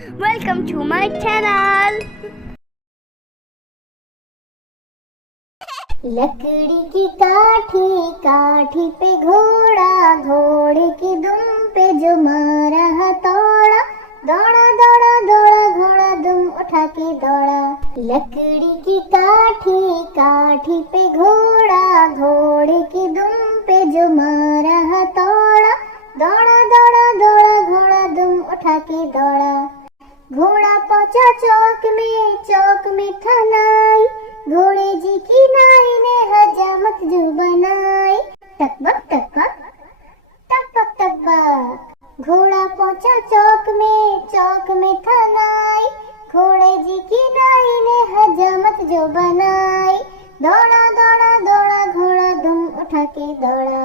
Welcome to my channel. लकड़ी की काठी काठी पे घोड़ा, घोड़े की दुम पे जो मारा हथौड़ा, दौड़ा दौड़ा दौड़ा घोड़ा दुम उठा के दौड़ा। लकड़ी की काठी काठी पे घोड़ा, घोड़े की दुम पे जो मारा हथौड़ा, दौड़ा दौड़ा दौड़ा घोड़ा दुम उठा के दौड़ा। घोड़ा पहुंचा चौक में था नाई, घोड़े जी की नाई ने हजामत जो बनाई। टकबक टकबक टकबक टकबक। घोड़ा पहुंचा चौक में था नाई, घोड़े जी की नाई ने हजामत जो बनाई। दौड़ा दौड़ा दौड़ा घोड़ा दुम उठा के दौड़ा।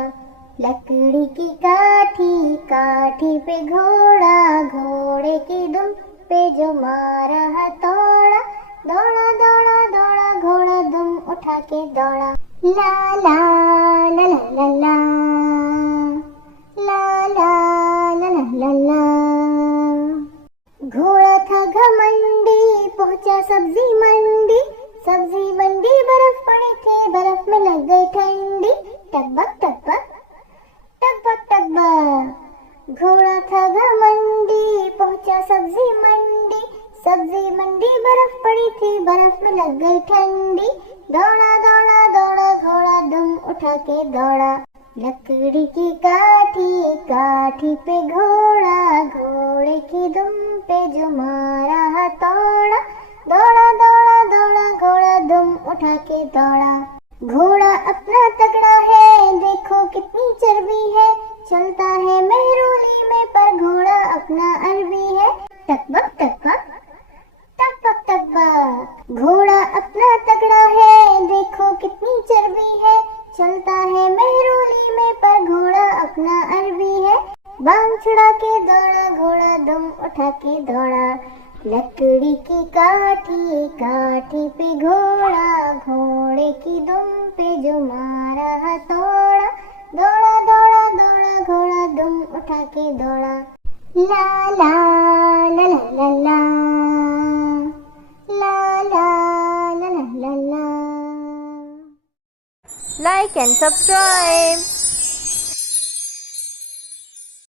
लकड़ी की काठी काठी पे घोड़ा, घोड़े की दुम पे जो मारा हथौड़ा, दौड़ा दौड़ा दौड़ा घोड़ा दुम उठा के दौड़ा। ला ला ला ला ला ला ला ला ला ला ला। घोड़ा था घमंडी पहुंचा सब्जी मंडी, सब्जी मंडी बर्फ पड़ी थी, बर्फ में लग गई ठंडी। टकबक टकबक टकबक टकबक। घोड़ा था घमंडी पहुंचा सब्जी मंडी, सब्जी मंडी बर्फ पड़ी थी, बर्फ में लग गई ठंडी। दौड़ा दौड़ा दौड़ा घोड़ा दुम उठा के दौड़ा। लकड़ी की काठी काठी पे घोड़ा, घोड़े की दुम पे जो मारा हथौड़ा, दौड़ा दौड़ा दौड़ा घोड़ा दुम उठा के दौड़ा। घोड़ा अपना तगड़ा है देखो कितनी चर्बी है, चलता है मेहरूली में पर घोड़ा अपना अरबी है। टकबक टकबक टकबक टकबक। घोड़ा अपना तगड़ा है देखो कितनी चर्बी है, चलता है मेहरूली में पर घोड़ा अपना अरबी है। बांग छुड़ा के दौड़ा घोड़ा दुम उठा के दौड़ा। लकड़ी की काठी काठी पे घोड़ा, घोड़े की दुम पे जो मारा हथौड़ा, दौड़ा दौड़ा दौड़ा घोड़ा दुम उठा के दौड़ा। ला ला ला ला ला ला ला ला ला ला ला। Like and subscribe.